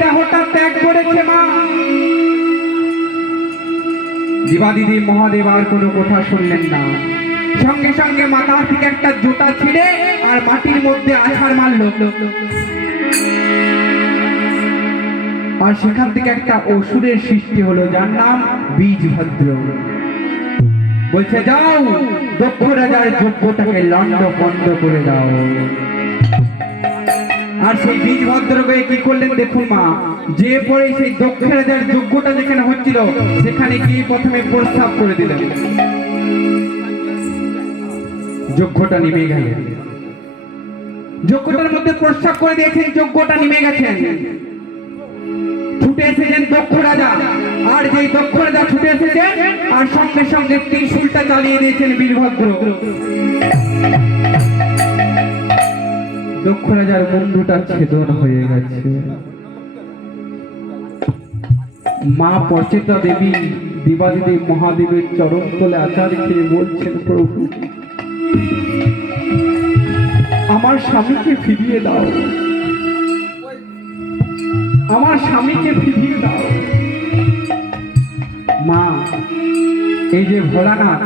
দেহটা ত্যাগ করেছে মা। দেবাদিদি মহাদেব আর কোনো কথা শুনলেন না, সঙ্গে সঙ্গে মাথার থেকে একটা জোটা ছিঁড়ে আর মাটির মধ্যে আছাড় মারল। আর সেখান থেকে একটা অসুরের সৃষ্টি হলো, যার নাম বীজভদ্র। বলছে যাও দক্ষ রাজার যজ্ঞটাকে লন্ড বন্ধ করে দাও। আর সেই বীজভদ্রকে কি করলেন দেখুন মা, যে পরে সেই দক্ষ রাজার যজ্ঞটা যেখানে হচ্ছিল সেখানে গিয়ে প্রথমে প্রস্তাব করে দিলেন। যজ্ঞটা নেমে গেল, যজ্ঞটার মধ্যে প্রস্তাব করে দিয়েছেন, যজ্ঞটা নেমে গেছেন। ছুটে এসেছেন দক্ষ রাজা, আর যেই দক্ষ রাজা ছুটে এসেছেন আর সঙ্গে সঙ্গে ত্রিশূলটা চালিয়ে দিয়েছেন বীরভদ্র। দক্ষ রাজার মুন্ডুটা ছেদন হয়ে গেছে। মা পচেতা দেবী দেবাদিদেব মহাদেবের চরণ তলে আচার খেয়ে বলছেন, প্রভু আমার স্বামীকে ফিরিয়ে দাও, আমার স্বামীকে ফিরিয়ে দাও। মা এই যে ভোলানাথ